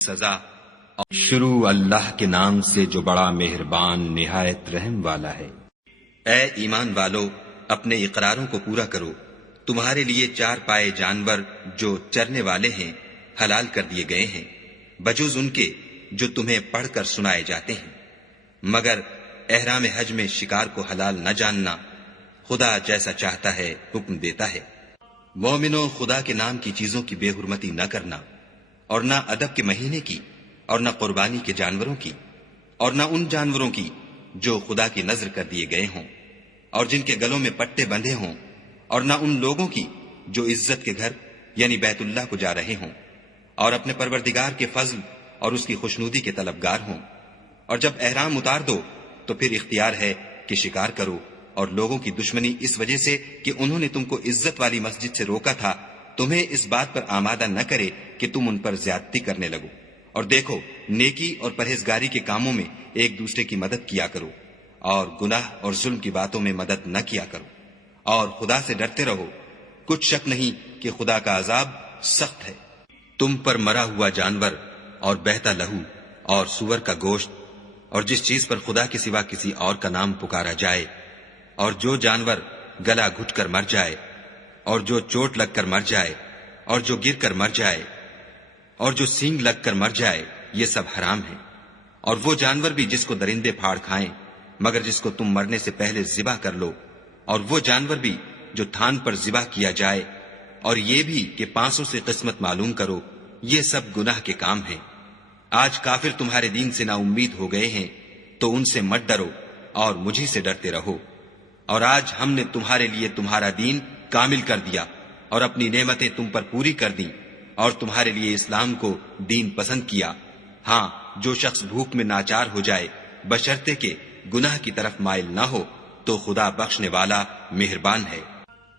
سزا۔ شروع اللہ کے نام سے جو بڑا مہربان نہایت رحم والا ہے۔ اے ایمان والو، اپنے اقراروں کو پورا کرو۔ تمہارے لیے 4 پائے جانور جو چرنے والے ہیں حلال کر دیے گئے ہیں، بجوز ان کے جو تمہیں پڑھ کر سنائے جاتے ہیں، مگر احرام حج میں شکار کو حلال نہ جاننا۔ خدا جیسا چاہتا ہے حکم دیتا ہے۔ مومنو، خدا کے نام کی چیزوں کی بے حرمتی نہ کرنا، اور نہ ادب کے مہینے کی، اور نہ قربانی کے جانوروں کی، اور نہ ان جانوروں کی جو خدا کی نذر کر دیے گئے ہوں اور جن کے گلوں میں پٹے بندھے ہوں، اور نہ ان لوگوں کی جو عزت کے گھر یعنی بیت اللہ کو جا رہے ہوں اور اپنے پروردگار کے فضل اور اس کی خوشنودی کے طلبگار ہوں۔ اور جب احرام اتار دو تو پھر اختیار ہے کہ شکار کرو، اور لوگوں کی دشمنی اس وجہ سے کہ انہوں نے تم کو عزت والی مسجد سے روکا تھا، تمہیں اس بات پر آمادہ نہ کرے کہ تم ان پر زیادتی کرنے لگو۔ اور دیکھو، نیکی اور پرہیزگاری کے کاموں میں ایک دوسرے کی مدد کیا کرو، اور گناہ اور ظلم کی باتوں میں مدد نہ کیا کرو، اور خدا سے ڈرتے رہو۔ کچھ شک نہیں کہ خدا کا عذاب سخت ہے۔ تم پر مرا ہوا جانور اور بہتا لہو اور سور کا گوشت اور جس چیز پر خدا کے سوا کسی اور کا نام پکارا جائے، اور جو جانور گلا گھٹ کر مر جائے، اور جو چوٹ لگ کر مر جائے، اور جو گر کر مر جائے، اور جو سینگ لگ کر مر جائے، یہ سب حرام ہے۔ اور وہ جانور بھی جس کو درندے پھاڑ کھائیں مگر جس کو تم مرنے سے پہلے ذبح کر لو، اور وہ جانور بھی جو تھان پر ذبح کیا جائے، اور یہ بھی کہ پانسوں سے قسمت معلوم کرو، یہ سب گناہ کے کام ہیں۔ آج کافر تمہارے دین سے نا امید ہو گئے ہیں، تو ان سے مت ڈرو اور مجھی سے ڈرتے رہو۔ اور آج ہم نے تمہارے لیے تمہارا دین کامل کر دیا اور اپنی نعمتیں تم پر پوری کر دیں، اور تمہارے لیے اسلام کو دین پسند کیا۔ ہاں، جو شخص بھوک میں ناچار ہو جائے بشرطے کہ گناہ کی طرف مائل نہ ہو تو خدا بخشنے والا مہربان ہے۔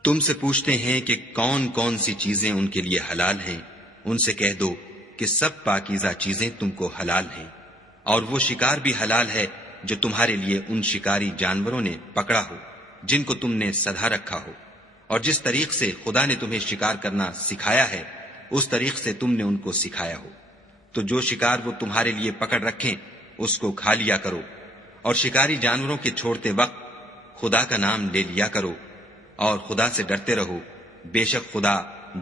تم سے پوچھتے ہیں کہ کون کون سی چیزیں ان کے لیے حلال ہیں، ان سے کہہ دو کہ سب پاکیزہ چیزیں تم کو حلال ہیں، اور وہ شکار بھی حلال ہے جو تمہارے لیے ان شکاری جانوروں نے پکڑا ہو جن کو تم نے سدھا رکھا ہو، اور جس طریق سے خدا نے تمہیں شکار کرنا سکھایا ہے اس طریق سے تم نے ان کو سکھایا ہو۔ تو جو شکار وہ تمہارے لیے پکڑ رکھیں اس کو کھا لیا کرو، اور شکاری جانوروں کے چھوڑتے وقت خدا کا نام لے لیا کرو، اور خدا سے ڈرتے رہو، بے شک خدا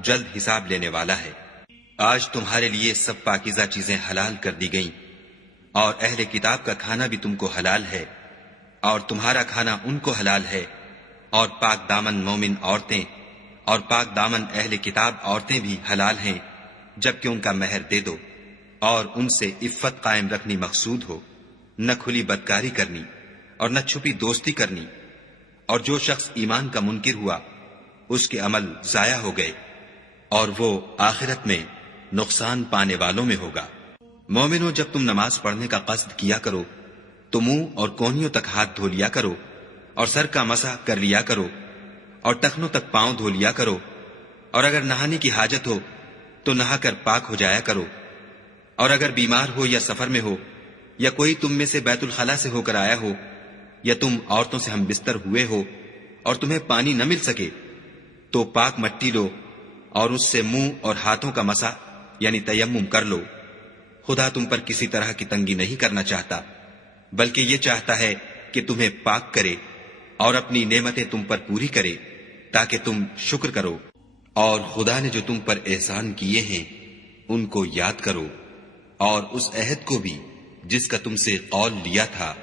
جلد حساب لینے والا ہے۔ آج تمہارے لیے سب پاکیزہ چیزیں حلال کر دی گئیں، اور اہل کتاب کا کھانا بھی تم کو حلال ہے، اور تمہارا کھانا ان کو حلال ہے، اور پاک دامن مومن عورتیں اور پاک دامن اہل کتاب عورتیں بھی حلال ہیں، جبکہ ان کا مہر دے دو، اور ان سے عفت قائم رکھنی مقصود ہو، نہ کھلی بدکاری کرنی اور نہ چھپی دوستی کرنی۔ اور جو شخص ایمان کا منکر ہوا اس کے عمل ضائع ہو گئے، اور وہ آخرت میں نقصان پانے والوں میں ہوگا۔ مومنو، جب تم نماز پڑھنے کا قصد کیا کرو تو منہ اور کونیوں تک ہاتھ دھو لیا کرو، اور سر کا مسح کر لیا کرو، اور ٹخنوں تک پاؤں دھو لیا کرو، اور اگر نہانے کی حاجت ہو تو نہا کر پاک ہو جایا کرو، اور اگر بیمار ہو یا سفر میں ہو یا کوئی تم میں سے بیت الخلا سے ہو کر آیا ہو، یا تم عورتوں سے ہم بستر ہوئے ہو اور تمہیں پانی نہ مل سکے، تو پاک مٹی لو اور اس سے منہ اور ہاتھوں کا مسح یعنی تیمم کر لو۔ خدا تم پر کسی طرح کی تنگی نہیں کرنا چاہتا، بلکہ یہ چاہتا ہے کہ تمہیں پاک کرے اور اپنی نعمتیں تم پر پوری کرے تاکہ تم شکر کرو۔ اور خدا نے جو تم پر احسان کیے ہیں ان کو یاد کرو، اور اس عہد کو بھی جس کا تم سے قول لیا تھا،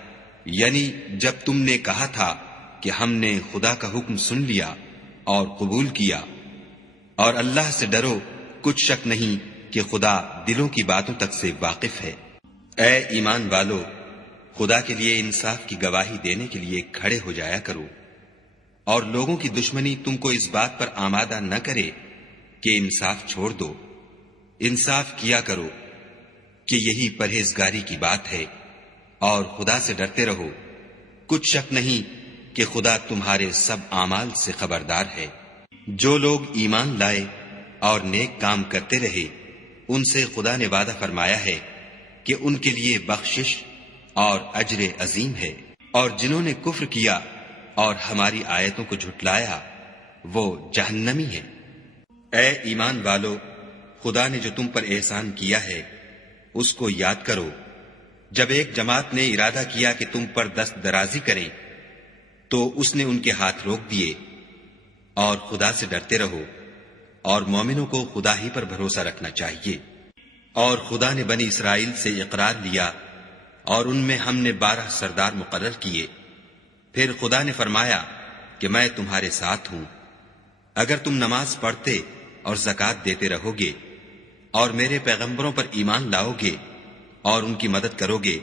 یعنی جب تم نے کہا تھا کہ ہم نے خدا کا حکم سن لیا اور قبول کیا۔ اور اللہ سے ڈرو، کچھ شک نہیں کہ خدا دلوں کی باتوں تک سے واقف ہے۔ اے ایمان والو، خدا کے لیے انصاف کی گواہی دینے کے لیے کھڑے ہو جایا کرو، اور لوگوں کی دشمنی تم کو اس بات پر آمادہ نہ کرے کہ انصاف چھوڑ دو۔ انصاف کیا کرو کہ یہی پرہیزگاری کی بات ہے، اور خدا سے ڈرتے رہو، کچھ شک نہیں کہ خدا تمہارے سب اعمال سے خبردار ہے۔ جو لوگ ایمان لائے اور نیک کام کرتے رہے ان سے خدا نے وعدہ فرمایا ہے کہ ان کے لیے بخشش اور اجر عظیم ہے، اور جنہوں نے کفر کیا اور ہماری آیتوں کو جھٹلایا وہ جہنمی ہیں۔ اے ایمان والو، خدا نے جو تم پر احسان کیا ہے اس کو یاد کرو جب ایک جماعت نے ارادہ کیا کہ تم پر دست درازی کریں تو اس نے ان کے ہاتھ روک دیے، اور خدا سے ڈرتے رہو، اور مومنوں کو خدا ہی پر بھروسہ رکھنا چاہیے۔ اور خدا نے بنی اسرائیل سے اقرار لیا اور ان میں ہم نے 12 سردار مقرر کیے۔ پھر خدا نے فرمایا کہ میں تمہارے ساتھ ہوں، اگر تم نماز پڑھتے اور زکوٰۃ دیتے رہو گے اور میرے پیغمبروں پر ایمان لاؤ گے اور ان کی مدد کرو گے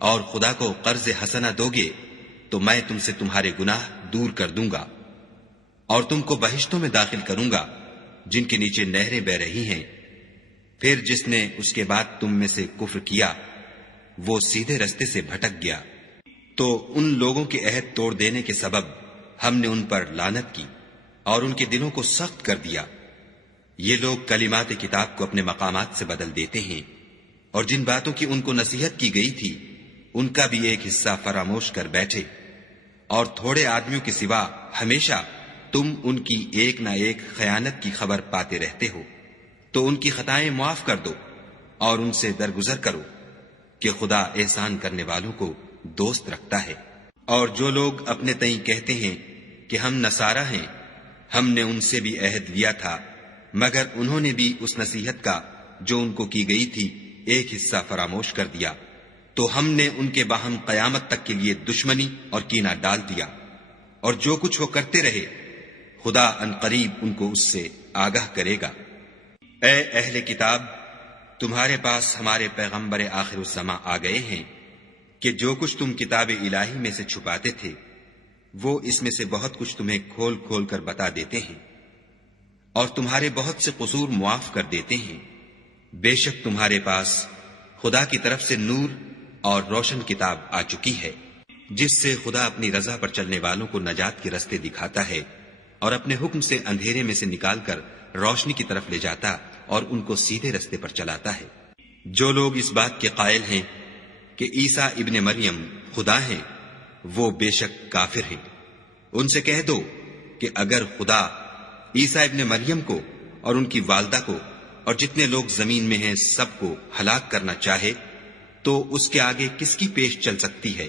اور خدا کو قرض حسنہ دو گے تو میں تم سے تمہارے گناہ دور کر دوں گا اور تم کو بہشتوں میں داخل کروں گا جن کے نیچے نہریں بہ رہی ہیں۔ پھر جس نے اس کے بعد تم میں سے کفر کیا وہ سیدھے رستے سے بھٹک گیا، تو ان لوگوں کے عہد توڑ دینے کے سبب ہم نے ان پر لعنت کی اور ان کے دلوں کو سخت کر دیا۔ یہ لوگ کلمات کتاب کو اپنے مقامات سے بدل دیتے ہیں، اور جن باتوں کی ان کو نصیحت کی گئی تھی ان کا بھی ایک حصہ فراموش کر بیٹھے، اور تھوڑے آدمیوں کے سوا ہمیشہ تم ان کی ایک نہ ایک خیانت کی خبر پاتے رہتے ہو، تو ان کی خطائیں معاف کر دو اور ان سے درگزر کرو کہ خدا احسان کرنے والوں کو دوست رکھتا ہے۔ اور جو لوگ اپنے تئیں کہتے ہیں کہ ہم نصارہ ہیں، ہم نے ان سے بھی عہد لیا تھا، مگر انہوں نے بھی اس نصیحت کا جو ان کو کی گئی تھی ایک حصہ فراموش کر دیا، تو ہم نے ان کے باہم قیامت تک کے لیے دشمنی اور کینہ ڈال دیا، اور جو کچھ وہ کرتے رہے خدا عنقریب ان کو اس سے آگاہ کرے گا۔ اے اہل کتاب، تمہارے پاس ہمارے پیغمبر آخر الزماں آ گئے ہیں کہ جو کچھ تم کتاب الہی میں سے چھپاتے تھے وہ اس میں سے بہت کچھ تمہیں کھول کھول کر بتا دیتے ہیں، اور تمہارے بہت سے قصور معاف کر دیتے ہیں۔ بے شک تمہارے پاس خدا کی طرف سے نور اور روشن کتاب آ چکی ہے، جس سے خدا اپنی رضا پر چلنے والوں کو نجات کے رستے دکھاتا ہے اور اپنے حکم سے اندھیرے میں سے نکال کر روشنی کی طرف لے جاتا اور ان کو سیدھے رستے پر چلاتا ہے۔ جو لوگ اس بات کے قائل ہیں کہ عیسیٰ ابن مریم خدا ہیں وہ بے شک کافر ہیں۔ ان سے کہہ دو کہ اگر خدا عیسیٰ ابن مریم کو اور ان کی والدہ کو اور جتنے لوگ زمین میں ہیں سب کو ہلاک کرنا چاہے تو اس کے آگے کس کی پیش چل سکتی ہے؟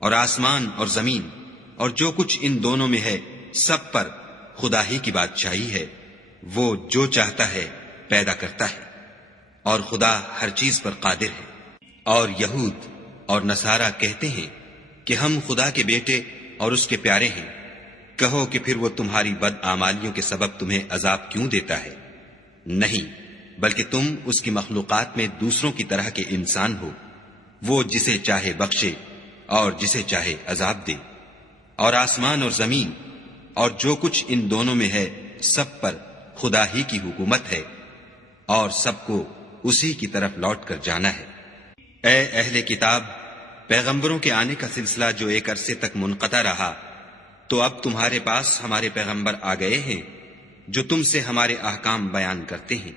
اور آسمان اور زمین اور جو کچھ ان دونوں میں ہے سب پر خدا ہی کی بادشاہی ہے، وہ جو چاہتا ہے پیدا کرتا ہے، اور خدا ہر چیز پر قادر ہے۔ اور یہود اور نصارہ کہتے ہیں کہ ہم خدا کے بیٹے اور اس کے پیارے ہیں۔ کہو کہ پھر وہ تمہاری بد اعمالیوں کے سبب تمہیں عذاب کیوں دیتا ہے؟ نہیں، بلکہ تم اس کی مخلوقات میں دوسروں کی طرح کے انسان ہو، وہ جسے چاہے بخشے اور جسے چاہے عذاب دے۔ اور آسمان اور زمین اور جو کچھ ان دونوں میں ہے سب پر خدا ہی کی حکومت ہے، اور سب کو اسی کی طرف لوٹ کر جانا ہے۔ اے اہل کتاب، پیغمبروں کے آنے کا سلسلہ جو ایک عرصے تک منقطع رہا، تو اب تمہارے پاس ہمارے پیغمبر آ گئے ہیں جو تم سے ہمارے احکام بیان کرتے ہیں،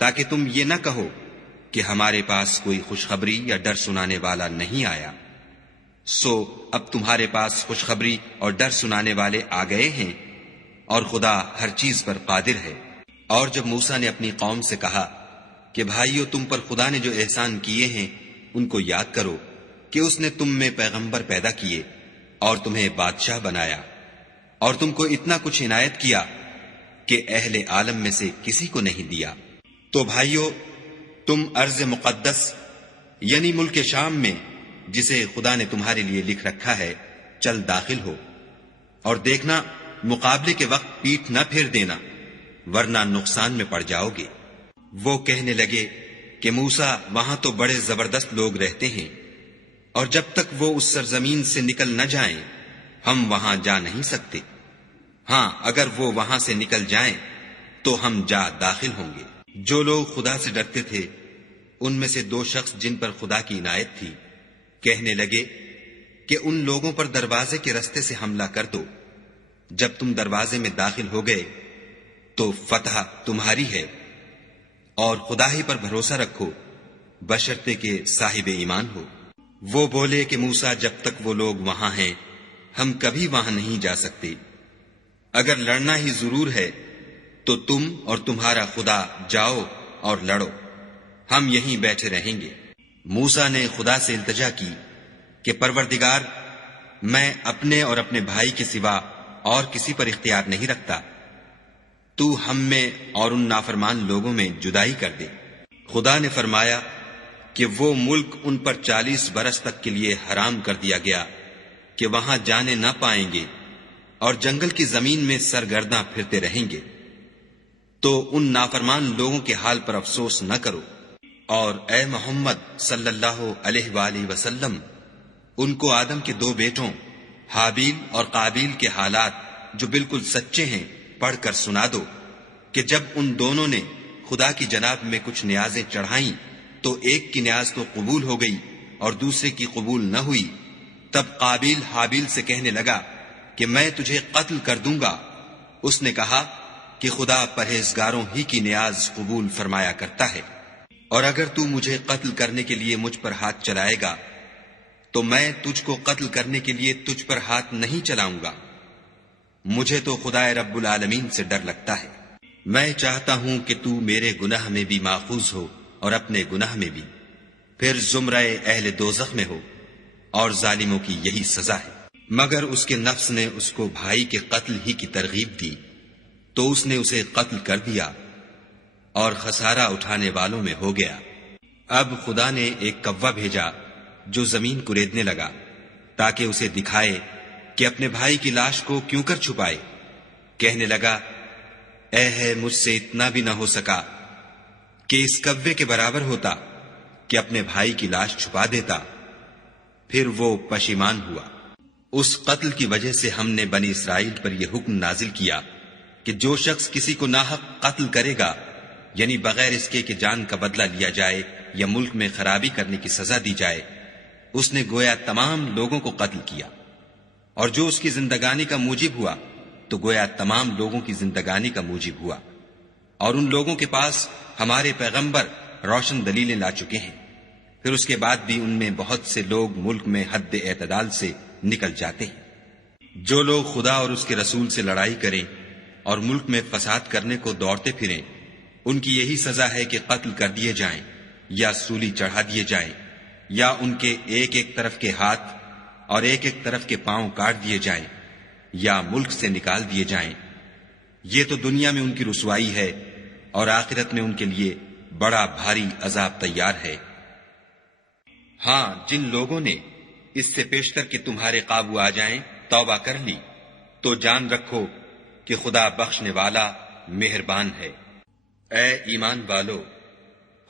تاکہ تم یہ نہ کہو کہ ہمارے پاس کوئی خوشخبری یا ڈر سنانے والا نہیں آیا۔ سو اب تمہارے پاس خوشخبری اور ڈر سنانے والے آ گئے ہیں، اور خدا ہر چیز پر قادر ہے۔ اور جب موسیٰ نے اپنی قوم سے کہا کہ بھائیو، تم پر خدا نے جو احسان کیے ہیں ان کو یاد کرو کہ اس نے تم میں پیغمبر پیدا کیے اور تمہیں بادشاہ بنایا، اور تم کو اتنا کچھ عنایت کیا کہ اہل عالم میں سے کسی کو نہیں دیا۔ تو بھائیو، تم ارض مقدس یعنی ملک شام میں جسے خدا نے تمہارے لیے لکھ رکھا ہے چل داخل ہو، اور دیکھنا مقابلے کے وقت پیٹھ نہ پھیر دینا، ورنہ نقصان میں پڑ جاؤ گے۔ وہ کہنے لگے کہ موسیٰ، وہاں تو بڑے زبردست لوگ رہتے ہیں، اور جب تک وہ اس سرزمین سے نکل نہ جائیں ہم وہاں جا نہیں سکتے۔ ہاں، اگر وہ وہاں سے نکل جائیں تو ہم جا داخل ہوں گے۔ جو لوگ خدا سے ڈرتے تھے ان میں سے 2 شخص جن پر خدا کی عنایت تھی کہنے لگے کہ ان لوگوں پر دروازے کے رستے سے حملہ کر دو۔ جب تم دروازے میں داخل ہو گئے تو فتح تمہاری ہے، اور خدا ہی پر بھروسہ رکھو بشرطے کہ صاحب ایمان ہو۔ وہ بولے کہ موسیٰ، جب تک وہ لوگ وہاں ہیں ہم کبھی وہاں نہیں جا سکتے۔ اگر لڑنا ہی ضرور ہے تو تم اور تمہارا خدا جاؤ اور لڑو، ہم یہیں بیٹھے رہیں گے۔ موسیٰ نے خدا سے التجا کی کہ پروردگار، میں اپنے اور اپنے بھائی کے سوا اور کسی پر اختیار نہیں رکھتا، تو ہم میں اور ان نافرمان لوگوں میں جدائی کر دے۔ خدا نے فرمایا کہ وہ ملک ان پر 40 برس تک کے لیے حرام کر دیا گیا کہ وہاں جانے نہ پائیں گے اور جنگل کی زمین میں سرگرداں پھرتے رہیں گے، تو ان نافرمان لوگوں کے حال پر افسوس نہ کرو، اور اے محمد صلی اللہ علیہ وآلہ وسلم ان کو آدم کے 2 بیٹوں حابیل اور قابیل کے حالات جو بالکل سچے ہیں پڑھ کر سنا دو کہ جب ان دونوں نے خدا کی جناب میں کچھ نیازیں چڑھائیں تو ایک کی نیاز تو قبول ہو گئی اور دوسرے کی قبول نہ ہوئی۔ تب قابیل حابیل سے کہنے لگا کہ میں تجھے قتل کر دوں گا۔ اس نے کہا کہ خدا پرہیزگاروں ہی کی نیاز قبول فرمایا کرتا ہے، اور اگر تو مجھے قتل کرنے کے لیے مجھ پر ہاتھ چلائے گا تو میں تجھ کو قتل کرنے کے لیے تجھ پر ہاتھ نہیں چلاؤں گا۔ مجھے تو خدا رب العالمین سے ڈر لگتا ہے۔ میں چاہتا ہوں کہ تو میرے گناہ میں بھی ماخوذ ہو اور اپنے گناہ میں بھی، پھر زمرہ اہل دوزخ میں ہو، اور ظالموں کی یہی سزا ہے۔ مگر اس کے نفس نے اس کو بھائی کے قتل ہی کی ترغیب دی تو اس نے اسے قتل کر دیا اور خسارہ اٹھانے والوں میں ہو گیا۔ اب خدا نے ایک کوا بھیجا جو زمین کریدنے لگا تاکہ اسے دکھائے کہ اپنے بھائی کی لاش کو کیوں کر چھپائے۔ کہنے لگا، اے ہے مجھ سے اتنا بھی نہ ہو سکا کہ اس کوے کے برابر ہوتا کہ اپنے بھائی کی لاش چھپا دیتا۔ پھر وہ پشیمان ہوا۔ اس قتل کی وجہ سے ہم نے بنی اسرائیل پر یہ حکم نازل کیا کہ جو شخص کسی کو ناحق قتل کرے گا، یعنی بغیر اس کے کہ جان کا بدلہ لیا جائے یا ملک میں خرابی کرنے کی سزا دی جائے، اس نے گویا تمام لوگوں کو قتل کیا، اور جو اس کی زندگانی کا موجب ہوا تو گویا تمام لوگوں کی زندگانی کا موجب ہوا۔ اور ان لوگوں کے پاس ہمارے پیغمبر روشن دلیلیں لا چکے ہیں، پھر اس کے بعد بھی ان میں بہت سے لوگ ملک میں حد اعتدال سے نکل جاتے ہیں۔ جو لوگ خدا اور اس کے رسول سے لڑائی کریں اور ملک میں فساد کرنے کو دوڑتے پھریں، ان کی یہی سزا ہے کہ قتل کر دیے جائیں یا سولی چڑھا دیے جائیں، یا ان کے ایک ایک طرف کے ہاتھ اور ایک ایک طرف کے پاؤں کاٹ دیے جائیں یا ملک سے نکال دیے جائیں۔ یہ تو دنیا میں ان کی رسوائی ہے، اور آخرت میں ان کے لیے بڑا بھاری عذاب تیار ہے۔ ہاں، جن لوگوں نے اس سے پیشتر کہ تمہارے قابو آ جائیں توبہ کر لی تو جان رکھو کہ خدا بخشنے والا مہربان ہے۔ اے ایمان والو،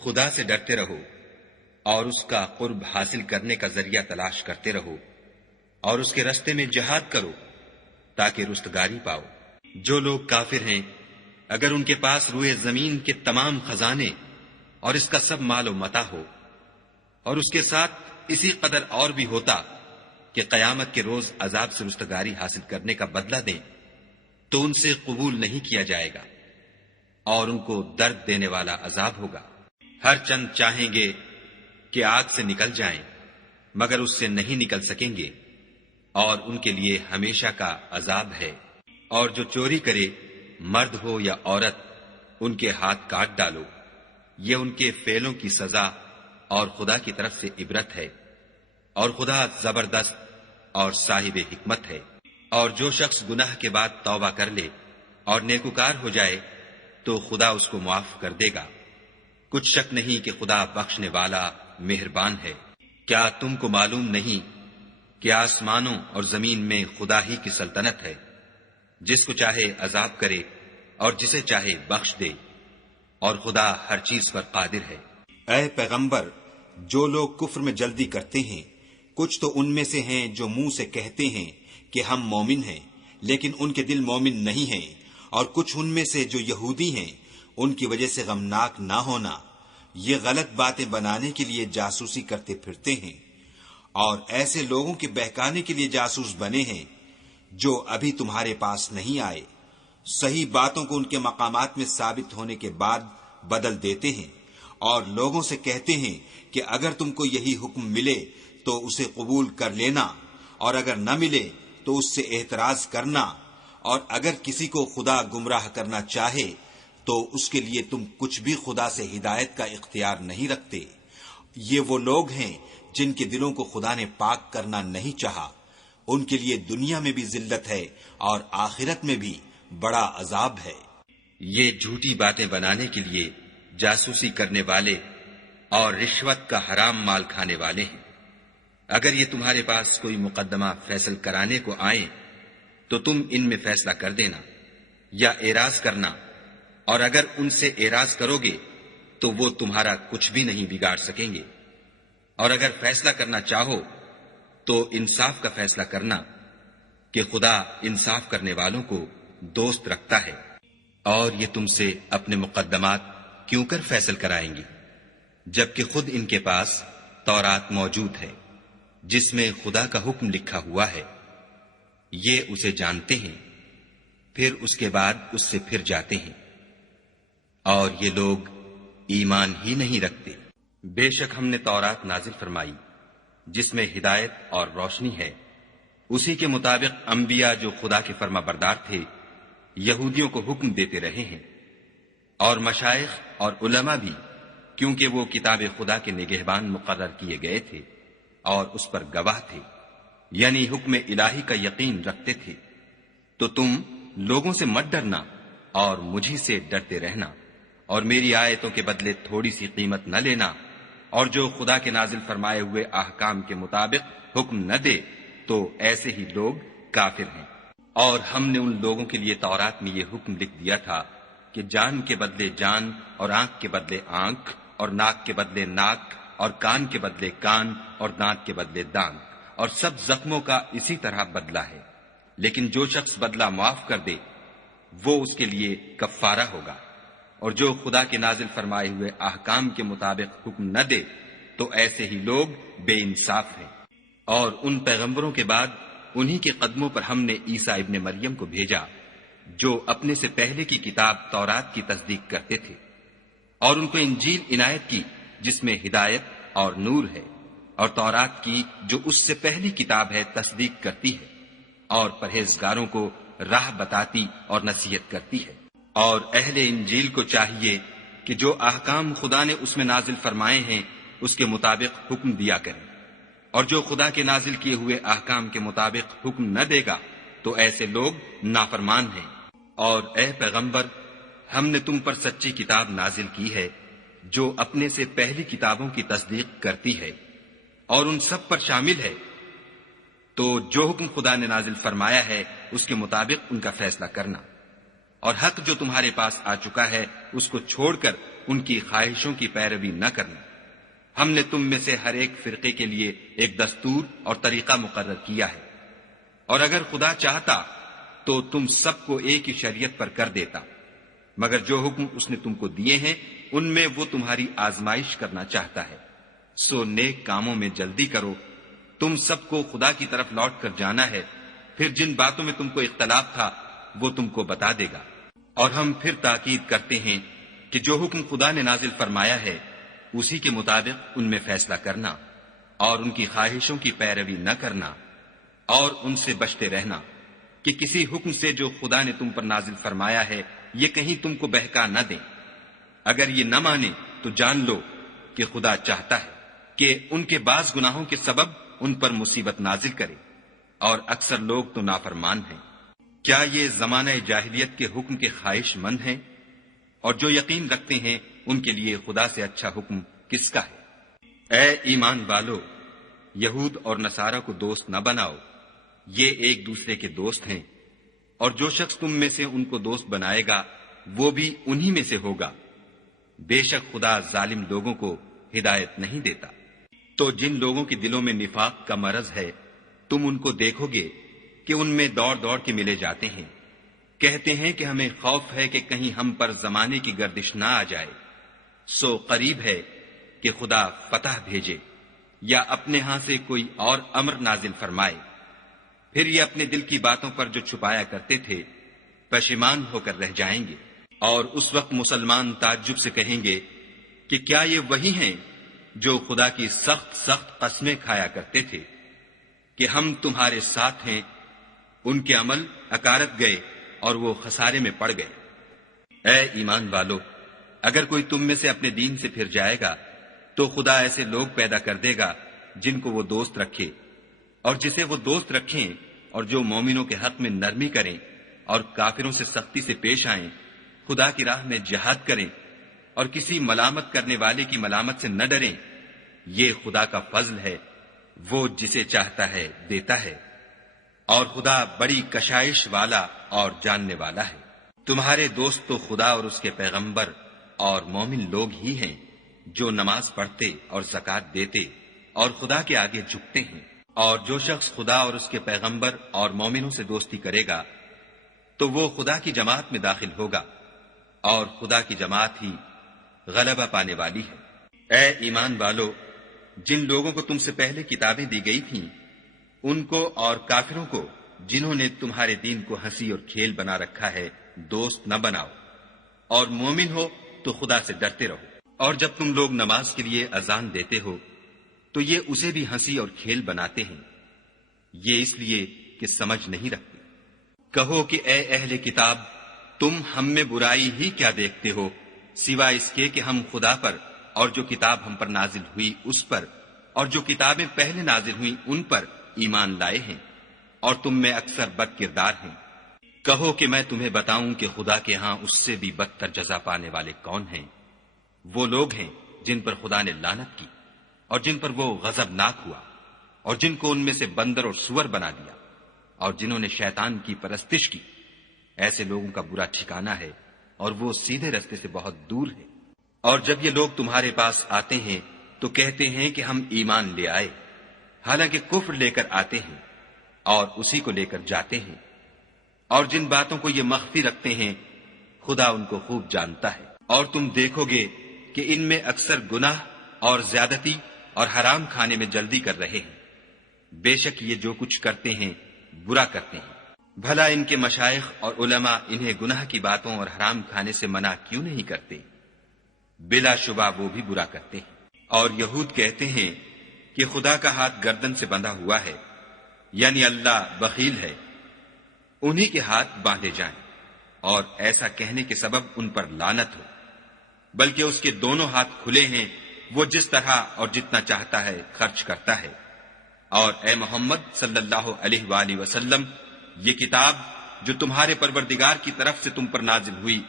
خدا سے ڈرتے رہو اور اس کا قرب حاصل کرنے کا ذریعہ تلاش کرتے رہو، اور اس کے رستے میں جہاد کرو تاکہ رستگاری پاؤ۔ جو لوگ کافر ہیں، اگر ان کے پاس روئے زمین کے تمام خزانے اور اس کا سب مال و متاع ہو، اور اس کے ساتھ اسی قدر اور بھی ہوتا کہ قیامت کے روز عذاب سے رستگاری حاصل کرنے کا بدلہ دیں، تو ان سے قبول نہیں کیا جائے گا، اور ان کو درد دینے والا عذاب ہوگا۔ ہر چند چاہیں گے کہ آگ سے نکل جائیں، مگر اس سے نہیں نکل سکیں گے، اور ان کے لیے ہمیشہ کا عذاب ہے۔ اور جو چوری کرے، مرد ہو یا عورت، ان کے ہاتھ کاٹ ڈالو، یہ ان کے فعلوں کی سزا اور خدا کی طرف سے عبرت ہے، اور خدا زبردست اور صاحب حکمت ہے۔ اور جو شخص گناہ کے بعد توبہ کر لے اور نیکوکار ہو جائے تو خدا اس کو معاف کر دے گا۔ کچھ شک نہیں کہ خدا بخشنے والا مہربان ہے۔ کیا تم کو معلوم نہیں کہ آسمانوں اور زمین میں خدا ہی کی سلطنت ہے، جس کو چاہے عذاب کرے اور جسے چاہے بخش دے، اور خدا ہر چیز پر قادر ہے۔ اے پیغمبر، جو لوگ کفر میں جلدی کرتے ہیں، کچھ تو ان میں سے ہیں جو منہ سے کہتے ہیں کہ ہم مومن ہیں، لیکن ان کے دل مومن نہیں ہیں، اور کچھ ان میں سے جو یہودی ہیں، ان کی وجہ سے غمناک نہ ہونا، یہ غلط باتیں بنانے کے لیے جاسوسی کرتے پھرتے ہیں، اور ایسے لوگوں کے بہکانے کے لیے جاسوس بنے ہیں جو ابھی تمہارے پاس نہیں آئے، صحیح باتوں کو ان کے مقامات میں ثابت ہونے کے بعد بدل دیتے ہیں، اور لوگوں سے کہتے ہیں کہ اگر تم کو یہی حکم ملے تو اسے قبول کر لینا، اور اگر نہ ملے تو اس سے اعتراض کرنا، اور اگر کسی کو خدا گمراہ کرنا چاہے تو اس کے لیے تم کچھ بھی خدا سے ہدایت کا اختیار نہیں رکھتے۔ یہ وہ لوگ ہیں جن کے دلوں کو خدا نے پاک کرنا نہیں چاہا، ان کے لیے دنیا میں بھی ذلت ہے اور آخرت میں بھی بڑا عذاب ہے۔ یہ جھوٹی باتیں بنانے کے لیے جاسوسی کرنے والے اور رشوت کا حرام مال کھانے والے ہیں۔ اگر یہ تمہارے پاس کوئی مقدمہ فیصل کرانے کو آئیں تو تم ان میں فیصلہ کر دینا یا اعراض کرنا، اور اگر ان سے اعراض کرو گے تو وہ تمہارا کچھ بھی نہیں بگاڑ سکیں گے، اور اگر فیصلہ کرنا چاہو تو انصاف کا فیصلہ کرنا کہ خدا انصاف کرنے والوں کو دوست رکھتا ہے۔ اور یہ تم سے اپنے مقدمات کیوں کر فیصل کرائیں گے جبکہ خود ان کے پاس تورات موجود ہے جس میں خدا کا حکم لکھا ہوا ہے۔ یہ اسے جانتے ہیں، پھر اس کے بعد اس سے پھر جاتے ہیں، اور یہ لوگ ایمان ہی نہیں رکھتے۔ بے شک ہم نے تورات نازل فرمائی جس میں ہدایت اور روشنی ہے، اسی کے مطابق انبیاء جو خدا کے فرما بردار تھے یہودیوں کو حکم دیتے رہے ہیں، اور مشائخ اور علماء بھی، کیونکہ وہ کتاب خدا کے نگہبان مقرر کیے گئے تھے اور اس پر گواہ تھے، یعنی حکم الہی کا یقین رکھتے تھے۔ تو تم لوگوں سے مت ڈرنا اور مجھی سے ڈرتے رہنا، اور میری آیتوں کے بدلے تھوڑی سی قیمت نہ لینا، اور جو خدا کے نازل فرمائے ہوئے احکام کے مطابق حکم نہ دے تو ایسے ہی لوگ کافر ہیں۔ اور ہم نے ان لوگوں کے لیے تورات میں یہ حکم لکھ دیا تھا کہ جان کے بدلے جان، اور آنکھ کے بدلے آنکھ، اور ناک کے بدلے ناک، اور کان کے بدلے کان، اور دانت کے بدلے دانت، اور سب زخموں کا اسی طرح بدلہ ہے۔ لیکن جو شخص بدلہ معاف کر دے وہ اس کے لیے کفارہ ہوگا، اور جو خدا کے نازل فرمائے ہوئے احکام کے مطابق حکم نہ دے تو ایسے ہی لوگ بے انصاف ہیں۔ اور ان پیغمبروں کے بعد انہی کے قدموں پر ہم نے عیسیٰ ابن مریم کو بھیجا جو اپنے سے پہلے کی کتاب تورات کی تصدیق کرتے تھے، اور ان کو انجیل عنایت کی جس میں ہدایت اور نور ہے، اور تورات کی جو اس سے پہلی کتاب ہے تصدیق کرتی ہے، اور پرہیزگاروں کو راہ بتاتی اور نصیحت کرتی ہے۔ اور اہل انجیل کو چاہیے کہ جو احکام خدا نے اس میں نازل فرمائے ہیں اس کے مطابق حکم دیا کریں، اور جو خدا کے نازل کیے ہوئے احکام کے مطابق حکم نہ دے گا تو ایسے لوگ نافرمان ہیں۔ اور اے پیغمبر، ہم نے تم پر سچی کتاب نازل کی ہے جو اپنے سے پہلی کتابوں کی تصدیق کرتی ہے اور ان سب پر شامل ہے۔ تو جو حکم خدا نے نازل فرمایا ہے اس کے مطابق ان کا فیصلہ کرنا، اور حق جو تمہارے پاس آ چکا ہے اس کو چھوڑ کر ان کی خواہشوں کی پیروی نہ کرنا۔ ہم نے تم میں سے ہر ایک فرقے کے لیے ایک دستور اور طریقہ مقرر کیا ہے، اور اگر خدا چاہتا تو تم سب کو ایک ہی شریعت پر کر دیتا، مگر جو حکم اس نے تم کو دیے ہیں ان میں وہ تمہاری آزمائش کرنا چاہتا ہے۔ سو نیک کاموں میں جلدی کرو، تم سب کو خدا کی طرف لوٹ کر جانا ہے، پھر جن باتوں میں تم کو اختلاف تھا وہ تم کو بتا دے گا۔ اور ہم پھر تاکید کرتے ہیں کہ جو حکم خدا نے نازل فرمایا ہے اسی کے مطابق ان میں فیصلہ کرنا، اور ان کی خواہشوں کی پیروی نہ کرنا، اور ان سے بچتے رہنا کہ کسی حکم سے جو خدا نے تم پر نازل فرمایا ہے یہ کہیں تم کو بہکا نہ دیں۔ اگر یہ نہ مانے تو جان لو کہ خدا چاہتا ہے کہ ان کے بعض گناہوں کے سبب ان پر مصیبت نازل کرے، اور اکثر لوگ تو نافرمان ہیں۔ کیا یہ زمانہ جاہلیت کے حکم کے خواہش مند ہیں؟ اور جو یقین رکھتے ہیں ان کے لیے خدا سے اچھا حکم کس کا ہے؟ اے ایمان والو، یہود اور نصارہ کو دوست نہ بناؤ، یہ ایک دوسرے کے دوست ہیں، اور جو شخص تم میں سے ان کو دوست بنائے گا وہ بھی انہی میں سے ہوگا۔ بے شک خدا ظالم لوگوں کو ہدایت نہیں دیتا۔ تو جن لوگوں کے دلوں میں نفاق کا مرض ہے تم ان کو دیکھو گے کہ ان میں دوڑ دوڑ کے ملے جاتے ہیں، کہتے ہیں کہ ہمیں خوف ہے کہ کہیں ہم پر زمانے کی گردش نہ آ جائے۔ سو قریب ہے کہ خدا فتح بھیجے یا اپنے ہاں سے کوئی اور امر نازل فرمائے، پھر یہ اپنے دل کی باتوں پر جو چھپایا کرتے تھے پشیمان ہو کر رہ جائیں گے۔ اور اس وقت مسلمان تعجب سے کہیں گے کہ کیا یہ وہی ہیں جو خدا کی سخت سخت قسمیں کھایا کرتے تھے کہ ہم تمہارے ساتھ ہیں؟ ان کے عمل اکارت گئے اور وہ خسارے میں پڑ گئے۔ اے ایمان والو، اگر کوئی تم میں سے اپنے دین سے پھر جائے گا تو خدا ایسے لوگ پیدا کر دے گا جن کو وہ دوست رکھے، اور جسے وہ دوست رکھیں، اور جو مومنوں کے حق میں نرمی کریں اور کافروں سے سختی سے پیش آئیں، خدا کی راہ میں جہاد کریں اور کسی ملامت کرنے والے کی ملامت سے نہ ڈریں۔ یہ خدا کا فضل ہے، وہ جسے چاہتا ہے دیتا ہے، اور خدا بڑی کشائش والا اور جاننے والا ہے۔ تمہارے دوست تو خدا اور اس کے پیغمبر اور مومن لوگ ہی ہیں جو نماز پڑھتے اور زکوٰۃ دیتے اور خدا کے آگے جھکتے ہیں، اور جو شخص خدا اور اس کے پیغمبر اور مومنوں سے دوستی کرے گا تو وہ خدا کی جماعت میں داخل ہوگا، اور خدا کی جماعت ہی غلبہ پانے والی ہے۔ اے ایمان والو، جن لوگوں کو تم سے پہلے کتابیں دی گئی تھیں ان کو اور کافروں کو جنہوں نے تمہارے دین کو ہنسی اور کھیل بنا رکھا ہے دوست نہ بناؤ، اور مومن ہو تو خدا سے ڈرتے رہو۔ اور جب تم لوگ نماز کے لیے اذان دیتے ہو تو یہ اسے بھی ہنسی اور کھیل بناتے ہیں، یہ اس لیے کہ سمجھ نہیں رکھتے۔ کہو کہ اے اہل کتاب، تم ہم میں برائی ہی کیا دیکھتے ہو سوائے اس کے کہ ہم خدا پر اور جو کتاب ہم پر نازل ہوئی اس پر اور جو کتابیں پہلے نازل ہوئیں ان پر ایمان لائے ہیں، اور تم میں اکثر بد کردار ہیں۔ کہو کہ میں تمہیں بتاؤں کہ خدا کے ہاں اس سے بھی بدتر جزا پانے والے کون ہیں؟ وہ لوگ ہیں جن پر خدا نے لعنت کی اور جن پر وہ غضبناک ہوا، اور جن کو ان میں سے بندر اور سور بنا دیا، اور جنہوں نے شیطان کی پرستش کی۔ ایسے لوگوں کا برا ٹھکانہ ہے، اور وہ سیدھے رستے سے بہت دور ہے۔ اور جب یہ لوگ تمہارے پاس آتے ہیں تو کہتے ہیں کہ ہم ایمان لے آئے، حالانکہ کفر لے کر آتے ہیں اور اسی کو لے کر جاتے ہیں، اور جن باتوں کو یہ مخفی رکھتے ہیں خدا ان کو خوب جانتا ہے۔ اور تم دیکھو گے کہ ان میں اکثر گناہ اور زیادتی اور حرام کھانے میں جلدی کر رہے ہیں، بے شک یہ جو کچھ کرتے ہیں برا کرتے ہیں۔ بھلا ان کے مشائخ اور علماء انہیں گناہ کی باتوں اور حرام کھانے سے منع کیوں نہیں کرتے؟ بلا شبہ وہ بھی برا کرتے ہیں۔ اور یہود کہتے ہیں کہ خدا کا ہاتھ گردن سے بندھا ہوا ہے، یعنی اللہ بخیل ہے، انہی کے ہاتھ باندھے جائیں، اور ایسا کہنے کے سبب ان پر لعنت ہو، بلکہ اس کے دونوں ہاتھ کھلے ہیں، وہ جس طرح اور جتنا چاہتا ہے خرچ کرتا ہے۔ اور اے محمد صلی اللہ علیہ وآلہ وسلم، یہ کتاب جو تمہارے پروردگار کی طرف سے تم پر نازل ہوئی،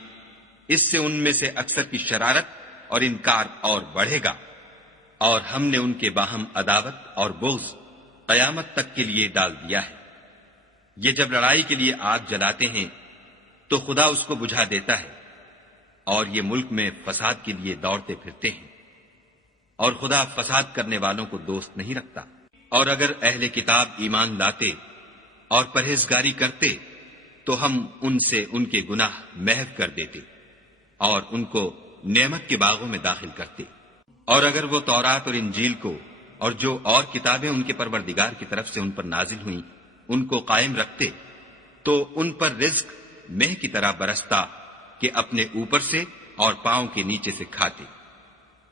اس سے ان میں سے اکثر کی شرارت اور انکار اور بڑھے گا، اور ہم نے ان کے باہم عداوت اور بغض قیامت تک کے لیے ڈال دیا ہے۔ یہ جب لڑائی کے لیے آگ جلاتے ہیں تو خدا اس کو بجھا دیتا ہے، اور یہ ملک میں فساد کے لیے دوڑتے پھرتے ہیں، اور خدا فساد کرنے والوں کو دوست نہیں رکھتا۔ اور اگر اہل کتاب ایمان لاتے اور پرہیزگاری کرتے تو ہم ان سے ان کے گناہ محو کر دیتے اور ان کو نعمت کے باغوں میں داخل کرتے۔ اور اگر وہ تورات اور انجیل کو اور جو اور کتابیں ان کے پروردگار کی طرف سے ان پر نازل ہوئیں ان کو قائم رکھتے تو ان پر رزق مہ کی طرح برستا کہ اپنے اوپر سے اور پاؤں کے نیچے سے کھاتے۔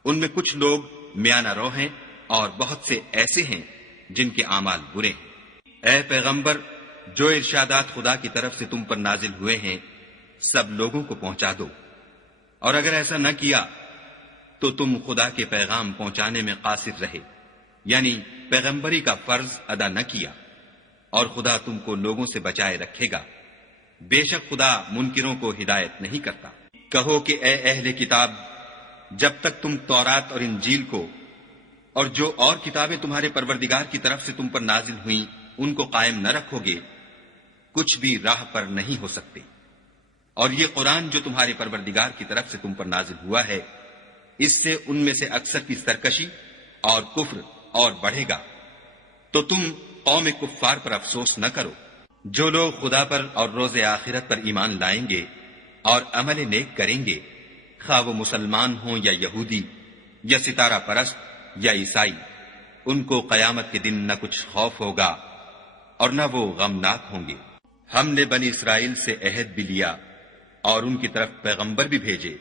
ان میں کچھ لوگ میانہ رو ہیں اور بہت سے ایسے ہیں جن کے اعمال برے ہیں۔ اے پیغمبر، جو ارشادات خدا کی طرف سے تم پر نازل ہوئے ہیں سب لوگوں کو پہنچا دو، اور اگر ایسا نہ کیا تو تم خدا کے پیغام پہنچانے میں قاصر رہے، یعنی پیغمبری کا فرض ادا نہ کیا، اور خدا تم کو لوگوں سے بچائے رکھے گا، بے شک خدا منکروں کو ہدایت نہیں کرتا۔ کہو کہ اے اہل کتاب، جب تک تم تورات اور انجیل کو اور جو اور کتابیں تمہارے پروردگار کی طرف سے تم پر نازل ہوئیں ان کو قائم نہ رکھو گے کچھ بھی راہ پر نہیں ہو سکتے۔ اور یہ قرآن جو تمہارے پروردگار کی طرف سے تم پر نازل ہوا ہے اس سے ان میں سے اکثر کی سرکشی اور کفر اور بڑھے گا، تو تم قوم کفار پر افسوس نہ کرو۔ جو لوگ خدا پر اور روز آخرت پر ایمان لائیں گے اور عمل نیک کریں گے، خواہ وہ مسلمان ہوں یا یہودی یا ستارہ پرست یا عیسائی، ان کو قیامت کے دن نہ کچھ خوف ہوگا اور نہ وہ غمناک ہوں گے۔ ہم نے بنی اسرائیل سے عہد بھی لیا اور ان کی طرف پیغمبر بھی بھیجے،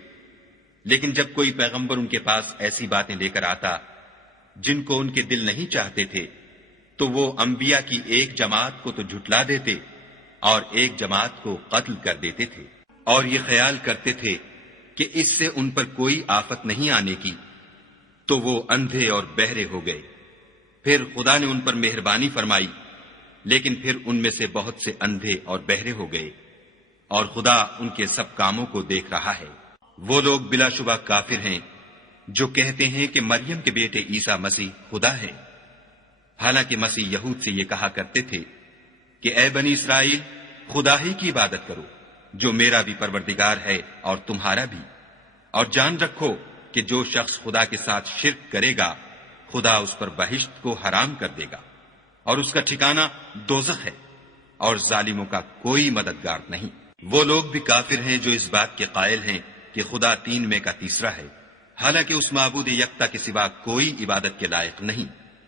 لیکن جب کوئی پیغمبر ان کے پاس ایسی باتیں لے کر آتا جن کو ان کے دل نہیں چاہتے تھے تو وہ انبیاء کی ایک جماعت کو تو جھٹلا دیتے اور ایک جماعت کو قتل کر دیتے تھے۔ اور یہ خیال کرتے تھے کہ اس سے ان پر کوئی آفت نہیں آنے کی، تو وہ اندھے اور بہرے ہو گئے۔ پھر خدا نے ان پر مہربانی فرمائی، لیکن پھر ان میں سے بہت سے اندھے اور بہرے ہو گئے، اور خدا ان کے سب کاموں کو دیکھ رہا ہے۔ وہ لوگ بلا شبہ کافر ہیں جو کہتے ہیں کہ مریم کے بیٹے عیسیٰ مسیح خدا ہے، حالانکہ مسیح یہود سے یہ کہا کرتے تھے کہ اے بنی اسرائیل، خدا ہی کی عبادت کرو جو میرا بھی پروردگار ہے اور تمہارا بھی، اور جان رکھو کہ جو شخص خدا کے ساتھ شرک کرے گا خدا اس پر بہشت کو حرام کر دے گا، اور اس کا ٹھکانہ دوزخ ہے، اور ظالموں کا کوئی مددگار نہیں۔ وہ لوگ بھی کافر ہیں جو اس بات کے قائل ہیں کہ خدا تین میں کا تیسرا ہے، حالانکہ اس معبود یکتا کے سوا کوئی عبادت کے لائق نہیں۔